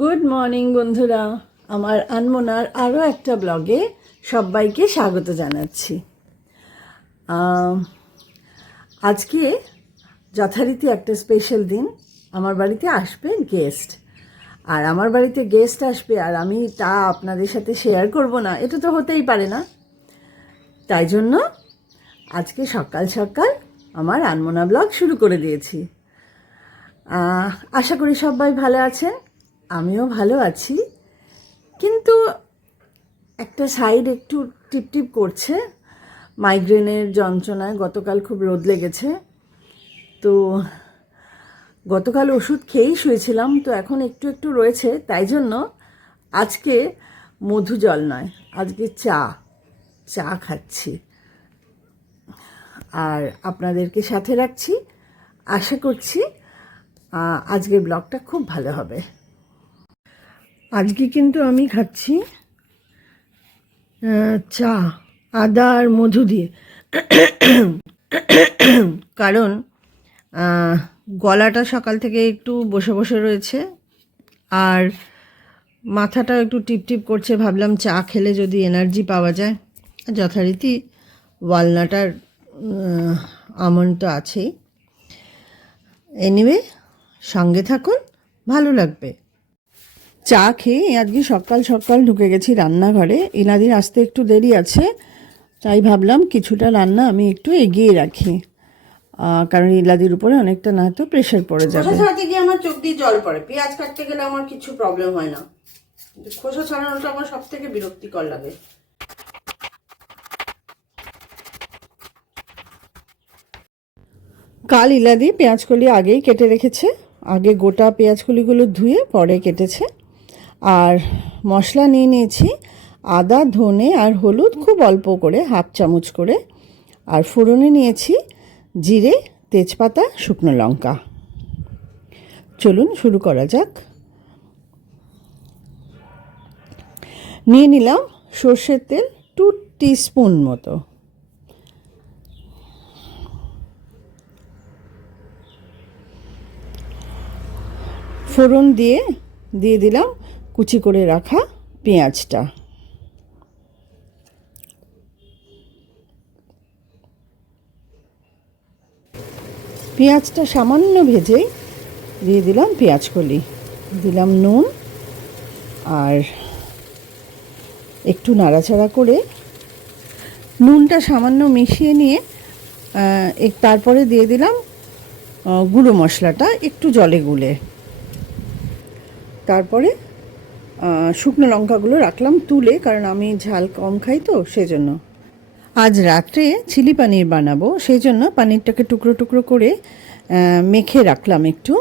Good morning বন্ধুরা। আমার আনমোনার আরও একটা ব্লগে সবাইকে স্বাগত জানাচ্ছি। আজকে যথারীতি একটা স্পেশাল দিন। আমার বাড়িতে আসবে গেস্ট আর আমার বাড়িতে গেস্ট আসবে আর আমি তা আপনাদের সাথে শেয়ার করব না। এটা তো হতেই পারে না। তাই জন্য আজকে সকাল সকাল আমার আনমোনা ব্লগ শুরু করে দিয়েছি। আশা করি সবাই ভালো আছেন। আমিও ভালো আছি। কিন্তু একটা সাইড একটু টিপটিপ করছে। মাইগ্রেনের যন্ত্রণায় গতকাল খুব রোদ লেগেছে। তো গতকাল ওষুধ খেয়েই শুয়েছিলাম, তো এখন একটু একটু রয়েছে। তাই জন্য আজকে মধু জল নয়, আজকে চা চা খাচ্ছি। আর আপনাদেরকে সাথে রাখছি। আশা করছি আজকের ব্লগটা খুব ভালো হবে। আজকে কিন্তু আমি খাচ্ছি চা, আদা আর মধু দিয়ে। কারণ গলাটা সকাল থেকে একটু বসে বসে রয়েছে, আর মাথাটা একটু টিপটিপ করছে, ভাবলাম চা খেলে যদি এনার্জি পাওয়া যায়। যথারীতি ওয়ালনাটার আমন্ড তো আছেই। এনিওয়ে সঙ্গে থাকুন, ভালো লাগবে। চা খেয়ে আজকে সকাল সকাল ঢুকে গেছি রান্নাঘরে। ইনাদির আসতে একটু দেরি আছে তাই ভাবলাম কিছুটা রান্না আমি একটু এগিয়ে রাখি। কারণ ইলাদির উপরে অনেকটা না তো প্রেশার পড়ে যাবে। খোসা ছাড়াতে গিয়ে আমার চোখ দিয়ে জল পড়ে। পেঁয়াজ কাটতে গেলে আমার কিছু প্রবলেম হয় না। খোসা ছাড়ানোটা আমার সব থেকে বিরক্তিকর লাগে। কাল ইলাদি পেঁয়াজকলি আগেই কেটে রেখেছে। আগে গোটা পেঁয়াজকলিগুলো ধুয়ে পরে কেটেছে। আর মশলা নিয়ে নিয়েছি। আদা, ধনে আর হলুদ খুব অল্প করে, হাফ চামচ করে। আর ফোড়নে নিয়েছি জিরে, তেজপাতা, শুকনো লঙ্কা। চলুন শুরু করা যাক। নিয়ে নিলাম সর্ষের তেল টু স্পুন মতো। ফোড়ন দিয়ে দিয়ে দিলাম কুচি করে রাখা পেঁয়াজটা। পেঁয়াজটা সামান্য ভেজেই দিয়ে দিলাম পেঁয়াজ কলি। দিলাম নুন আর একটু নাড়াচাড়া করে নুনটা সামান্য মিশিয়ে নিয়ে তারপরে দিয়ে দিলাম গুঁড়ো মশলাটা একটু জলে গুলে। তারপরে শুকনো লঙ্কাগুলো রাখলাম তুলে, কারণ আমি ঝাল কম খাই তো, সেজন্য। আজ রাত্রে চিলি পানির বানাবো সেই জন্য পানিরটাকে টুকরো টুকরো করে মেখে রাখলাম একটু।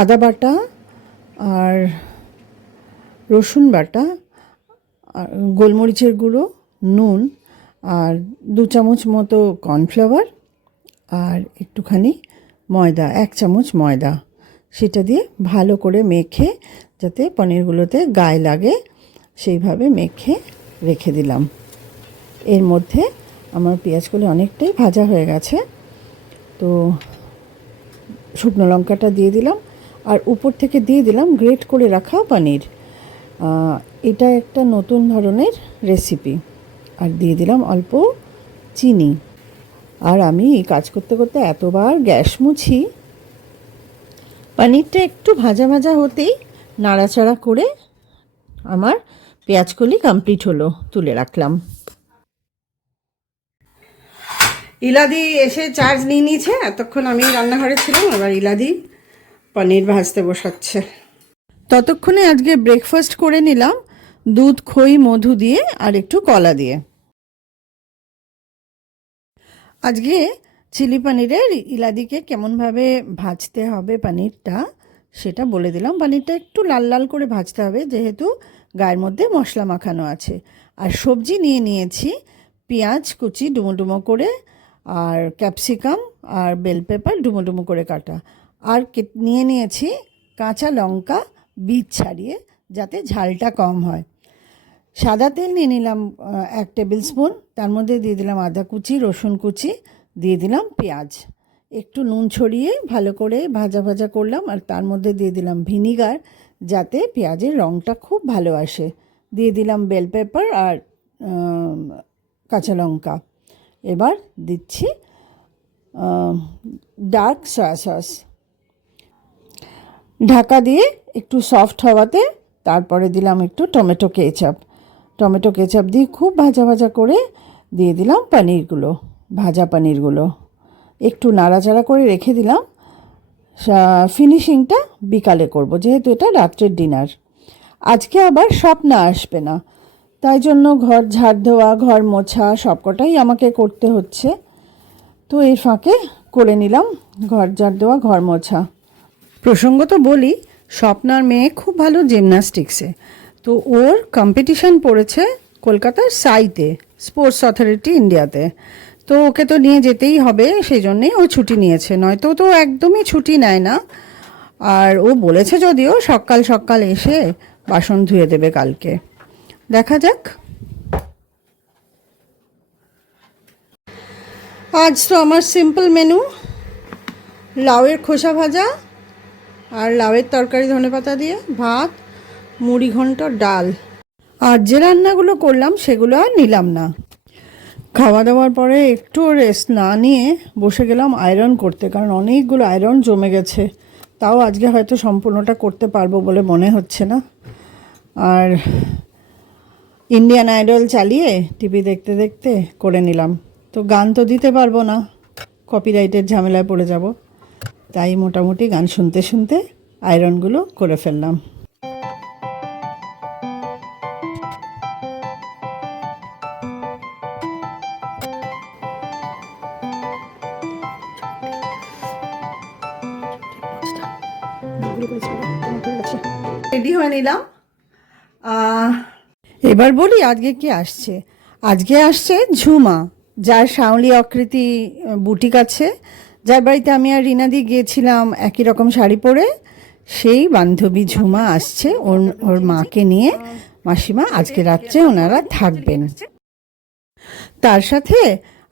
আদা বাটা আর রসুন বাটা, আর গোলমরিচের গুঁড়ো, নুন, আর দু চামচ মতো কর্নফ্লাওয়ার, আর একটুখানি ময়দা, এক চামচ ময়দা। সেটা দিয়ে ভালো করে মেখে, যাতে পনিরগুলোতে গায়ে লাগে, সেইভাবে মেখে রেখে দিলাম। এর মধ্যে আমার পেঁয়াজগুলো অনেকটাই ভাজা হয়ে গেছে। তো শুকনো লঙ্কাটা দিয়ে দিলাম, আর উপর থেকে দিয়ে দিলাম গ্রেট করে রাখা পনির। এটা একটা নতুন ধরনের রেসিপি। আর দিয়ে দিলাম অল্প চিনি। আর আমি কাজ করতে করতে এতবার গ্যাস মুছি পনিরটা একটু ভাজা ভাজা হতেই নাড়াচাড়া করে আমার পেঁয়াজকলি কমপ্লিট হলো, তুলে রাখলাম। ইলাদি এসে চার্জ নিয়ে নিয়েছে, এতক্ষণ আমি রান্নাঘরে ছিলাম, এবার ইলাদি পনির ভাজতে বসাচ্ছে। ততক্ষণে আজকে ব্রেকফাস্ট করে নিলাম, দুধ, খই, মধু দিয়ে, আর একটু কলা দিয়ে। আজকে চিলি পনিরের ইলাদিকে কেমনভাবে ভাজতে হবে পানিরটা, সেটা বলে দিলাম। পনিরটা একটু লাল লাল করে ভাজতে হবে, যেহেতু গায়ের মধ্যে মশলা মাখানো আছে। আর সবজি নিয়ে নিয়েছি, পেঁয়াজ কুচি ডুমো ডুমো করে, আর ক্যাপসিকাম আর বেল পেপার ডুমো ডুমো করে কাটা। আর নিয়ে নিয়েছি কাঁচা লঙ্কা, বীজ ছাড়িয়ে, যাতে ঝালটা কম হয়। সাদা তেল নিয়ে নিলাম এক টেবিল স্পুন। তার মধ্যে দিয়ে দিলাম আদা কুচি, রসুন কুচি দিয়ে দিলাম পেঁয়াজ। একটু নুন ছড়িয়ে ভালো করে ভাজা ভাজা করলাম আর তার মধ্যে দিয়ে দিলাম ভিনিগার যাতে পেঁয়াজের রঙটা খুব ভালো আসে। দিয়ে দিলাম বেল পেপার আর কাঁচা লঙ্কা। এবার দিচ্ছি ডার্ক সয়া সস। ঢাকা দিয়ে একটু সফট হওয়াতে তারপরে দিলাম একটু টমেটো কেচাপ। টমেটো কেচাপ দিয়ে খুব ভাজা ভাজা করে দিয়ে দিলাম পনিরগুলো। ভাজা পনিরগুলো। একটু নাড়াচাড়া করে রেখে দিলাম। ফিনিশিংটা বিকালে করব, যেহেতু এটা রাত্রের ডিনার আজকে আবার স্বপ্ন আসবে না। তাই জন্য ঘর ঝাড় দেওয়া ঘর মোছা, সবকটাই আমাকে করতে হচ্ছে। তো এই ফাঁকে করে নিলাম ঘর ঝাড় দেওয়া ঘর মোছা। প্রসঙ্গত বলি, স্বপ্নার মেয়ে খুব ভালো জিমন্যাস্টিক্সে তো ওর কম্পিটিশন পড়েছে কলকাতার সাইতে স্পোর্টস অথরিটি ইন্ডিয়াতে তো ওকে তো নিয়ে যেতেই হবে সেই জন্যেই ও ছুটি নিয়েছে। নয়তো তো একদমই ছুটি নেয় না। আর ও বলেছে যদিও সকাল সকাল এসে বাসন ধুয়ে দেবে কালকে। দেখা যাক। আজ তো আমার সিম্পল মেনু লাউয়ের খোসা ভাজা আর লাউয়ের তরকারি ধনেপাতা দিয়ে ভাত মুড়ি ঘন্ট ডাল। আর যে রান্নাগুলো করলাম সেগুলো আর নিলাম না। খাওয়া দাওয়ার পরে একটু রেস্ট না নিয়ে বসে গেলাম আয়রন করতে, কারণ অনেকগুলো আয়রন জমে গেছে। তাও আজকে হয়তো সম্পূর্ণটা করতে পারব বলে মনে হচ্ছে না। আর ইন্ডিয়ান আইডল চালিয়ে টিভি দেখতে দেখতে করে নিলাম। তো গান তো দিতে পারব না কপিরাইটের ঝামেলায় পড়ে যাব। তাই মোটামুটি গান শুনতে শুনতে আয়রনগুলো করে ফেললাম। রেডি হয়ে নিলাম। এবার বলি আজকে কি আসছে? আজকে আসছে ঝুমা যার সাউলি আকৃতি বুটিক আছে। যার বাড়িতে আমি আর রিনাদি গিয়েছিলাম একই রকম শাড়ি পরে। সেই বান্ধবী ঝুমা আসছে ওর ওর মাকে নিয়ে। মাসিমা আজকে রাত্রে ওনারা থাকবেন। তার সাথে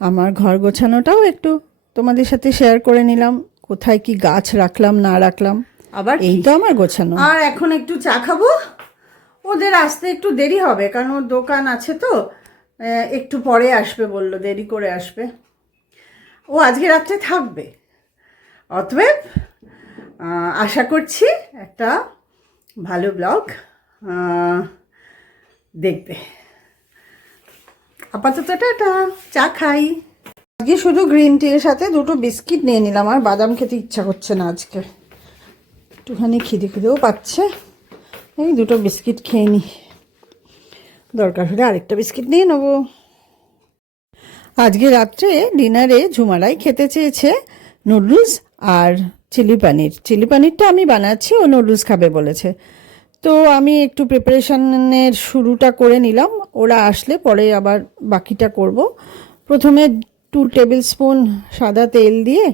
আমার ঘর গোছানোটাও একটু তোমাদের সাথে শেয়ার করে নিলাম। কোথায় কি গাছ রাখলাম না রাখলাম। আবার এই তো আমার গোছানো। আর এখন একটু চা খাব। ওদের আসতে একটু দেরি হবে কারণ ওর দোকান আছে তো একটু পরে আসবে বলল দেরি করে আসবে। ও আজকে রাত্রে থাকবে। অতএব আশা করছি একটা ভালো ব্লগ দেখবে। আপাতত টাটা চা খাই। আজকে শুধু গ্রিন টির সাথে দুটো বিস্কিট নিয়ে নিলাম আর বাদাম খেতে ইচ্ছা করছে না আজকে। একটুখানি খিদে খিদেও পাচ্ছে। এই দুটো বিস্কিট খেয়ে নি। দরকার হলে আরেকটা বিস্কিট নিয়ে নেব। আজকে রাত্রে ডিনারে ঝুমারাই খেতে চেয়েছে নুডলস আর চিলি পানির। চিলি পানিরটা আমি বানাচ্ছি, ও নুডলস খাবে বলেছে। তো আমি একটু প্রিপারেশনের শুরুটা করে নিলাম, ওরা আসলে পরে আবার বাকিটা করব। প্রথমে টু টেবিল স্পুন সাদা তেল দিয়ে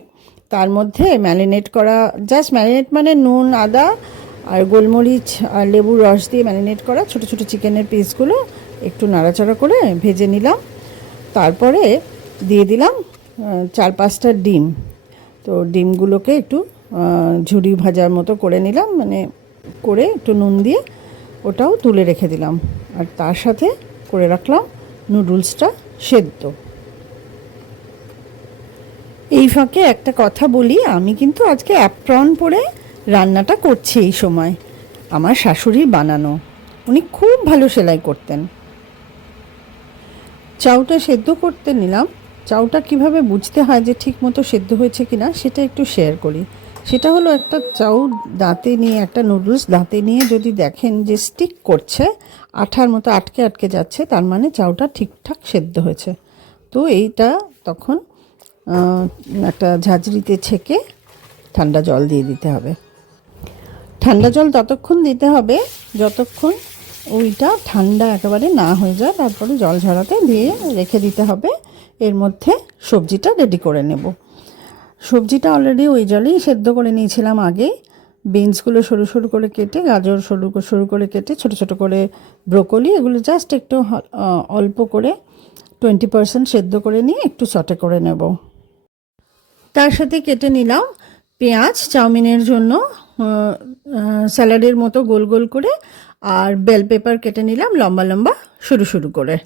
তার মধ্যে ম্যারিনেট করা জাস্ট ম্যারিনেট মানে নুন, আদা আর গোলমরিচ আর লেবুর রস দিয়ে ম্যারিনেট করা ছোট ছোট চিকেনের পিসগুলো একটু নাড়াচাড়া করে ভেজে নিলাম। তারপরে দিয়ে দিলাম চার পাঁচটা ডিম। তো ডিমগুলোকে একটু ঝুড়ি ভাজার মতো করে নিলাম মানে করে একটু নুন দিয়ে ওটাও তুলে রেখে দিলাম। আর তার সাথে করে রাখলাম নুডলসটা সেদ্ধ। এই ফাঁকে একটা কথা বলি, আমি কিন্তু আজকে অ্যাপ্রন পরে রান্নাটা করছি এই সময়। আমার শাশুড়ির বানানো। উনি খুব ভালো সেলাই করতেন। চাউটা সেদ্ধ করতে নিলাম। চাউটা কীভাবে বুঝতে হয় যে ঠিক মতো সেদ্ধ হয়েছে কিনা, সেটা একটু শেয়ার করি। সেটা হলো একটা চাউ দাঁতে নিয়ে, একটা নুডলস দাঁতে নিয়ে যদি দেখেন যে স্টিক করছে, আঠার মতো আটকে আটকে যাচ্ছে, তার মানে চাউটা ঠিকঠাক সেদ্ধ হয়েছে। তো এইটা তখন একটা ঝাঁঝরিতে ছেঁকে ঠান্ডা জল দিয়ে দিতে হবে। ঠান্ডা জল ততক্ষণ দিতে হবে যতক্ষণ ওইটা ঠান্ডা একেবারে না হয়ে যায়, তারপরে জল ঝরাতে দিয়ে রেখে দিতে হবে। এর মধ্যে সবজিটা রেডি করে নেব। সবজিটা অলরেডি ওই জলেই সেদ্ধ করে নিয়েছিলাম আগে। বিনসগুলো সরু সরু করে কেটে, গাজর সরু সরু করে কেটে, ছোট ছোট করে ব্রোকলি এগুলো জাস্ট একটু অল্প করে টোয়েন্টি পার্সেন্ট সেদ্ধ করে নিয়ে একটু সটে করে নেব। তার সাথে কেটে নিলাম পেঁয়াজ চাউমিনের জন্য স্যালাডের মতো গোল গোল করে আর বেল পেপার কেটে নিলাম লম্বা লম্বা শুরু শুরু করে।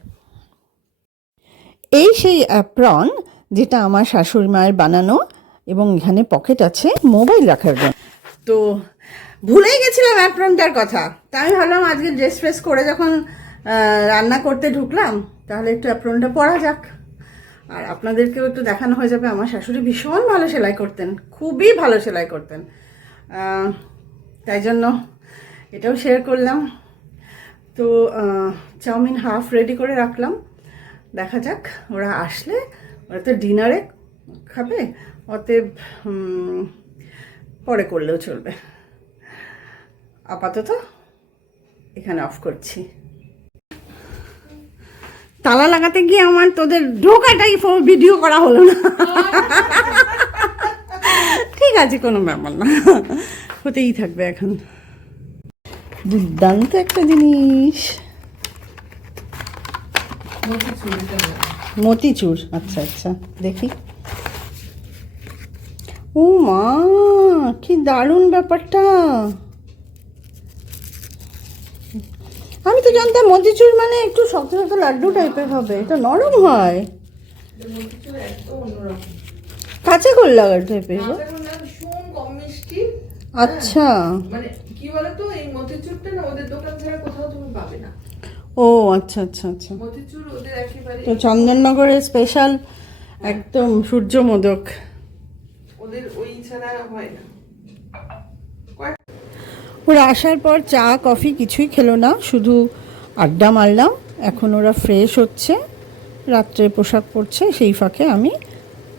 এই সেই অ্যাপ্রন যেটা আমার শাশুড়ি মায়ের বানানো এবং এখানে পকেট আছে মোবাইল রাখার জন্য। তো ভুলেই গেছিলাম অ্যাপ্রনটার কথা। তা আমি ভাবলাম আজকে ড্রেস ফ্রেস করে যখন রান্না করতে ঢুকলাম, তাহলে একটু অ্যাপ্রনটা পরা যাক। আর আপনাদেরকেও একটু দেখানো হয়ে যাবে, আমার শাশুড়ি ভীষণ ভালো সেলাই করতেন, খুবই ভালো সেলাই করতেন। তাই জন্য এটাও শেয়ার করলাম। তো চাউমিন হাফ রেডি করে রাখলাম। দেখা যাক, ওরা আসলে, ওরা তো ডিনারে খাবে, অতএব পরে করলেও চলবে। আপাতত এখানে অফ করছি। তালা লাগাতে গিয়ে আমার তোদের ঢোকাটাই ভিডিও করা হলো না। ঠিক আছে, কোনো ব্যাপার না। হতেই থাকবে এখন। দুর্দান্ত একটা জিনিস। মতিচুর আচ্ছা আচ্ছা দেখি। ও মা, কি দারুণ ব্যাপারটা। আমি তো জানতাম মতিচুর মানে একটু শক্ত শক্ত লাড্ডু টাইপের হবে এটা নরম হয়। কাঁচা গোল লাগার টাইপের মিষ্টি। আচ্ছা। মানে কি বলতো এই মতিচুরটা না ওদের দোকান ছাড়া কোথাও তুমি পাবে না। ও আচ্ছা আচ্ছা আচ্ছা। মতিচুর ওদের একেবারে তো চন্দননগরে স্পেশাল একদম সূর্য মোদক ওদের ওই ছাড়া হয় না। ওরা আসার পর চা, কফি কিছুই খেলো না, শুধু আড্ডা মারলাম। এখন ওরা ফ্রেশ হচ্ছে, রাত্রে পোশাক পরছে, সেই ফাঁকে আমি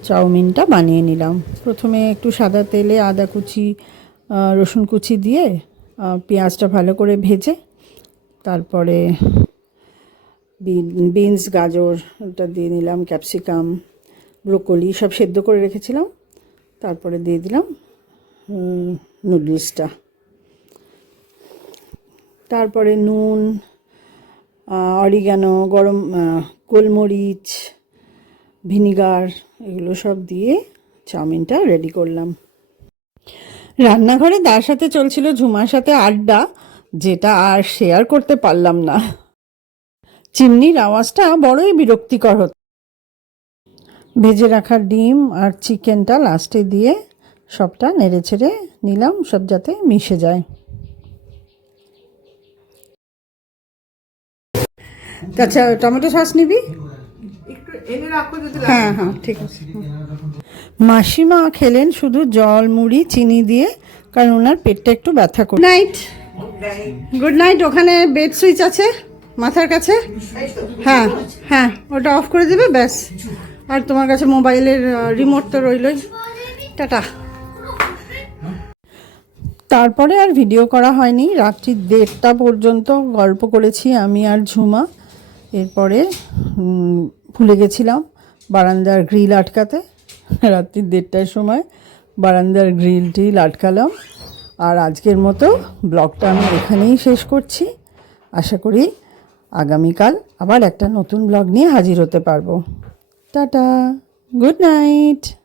চাউমিনটা বানিয়ে নিলাম। প্রথমে একটু সাদা তেলে আদা কুচি রসুন কুচি দিয়ে পেঁয়াজটা ভালো করে ভেজে, তারপরে বিনস, গাজর, ওটা দিয়ে নিলাম, ক্যাপসিকাম, ব্রোকলি, সব সেদ্ধ করে রেখেছিলাম। তারপরে দিয়ে দিলাম নুডলসটা। তারপরে নুন অরিগানো, গরম গোলমরিচ, ভিনিগার এগুলো সব দিয়ে চাউমিনটা রেডি করলাম। রান্নাঘরে তার সাথে চলছিল ঝুমার সাথে আড্ডা, যেটা আর শেয়ার করতে পারলাম না। চিমনির আওয়াজটা বড়ই বিরক্তিকর হতো। ভেজে রাখা ডিম আর চিকেনটা লাস্টে দিয়ে সবটা নেড়ে ছেড়ে নিলাম, সব যাতে মিশে যায়। আচ্ছা টমেটো সস নিবি? হ্যাঁ হ্যাঁ ঠিক আছে। মাসিমা খেলেন শুধু জল মুড়ি চিনি দিয়ে কারণ ওনার পেটটা একটু ব্যথা করে। নাইট গুড নাইট ওখানে বেড সুইচ আছে মাথার কাছে? হ্যাঁ হ্যাঁ ওটা অফ করে দেবে ব্যাস। আর তোমার কাছে মোবাইলের রিমোট তো রইলই। টাটা। তারপরে আর ভিডিও করা হয়নি। রাত্রি দেড়টা পর্যন্ত গল্প করেছি আমি আর ঝুমা। এরপরে ভুলে গেছিলাম, বারান্দার গ্রিল আটকাতে। রাত্রি দেড়টার সময় বারান্দার গ্রিল টিল আটকালাম। আর আজকের মতো ব্লগটা আমি এখানেই শেষ করছি। আশা করি আগামীকাল আবার একটা নতুন ব্লগ নিয়ে হাজির হতে পারব। Ta-ta, good night!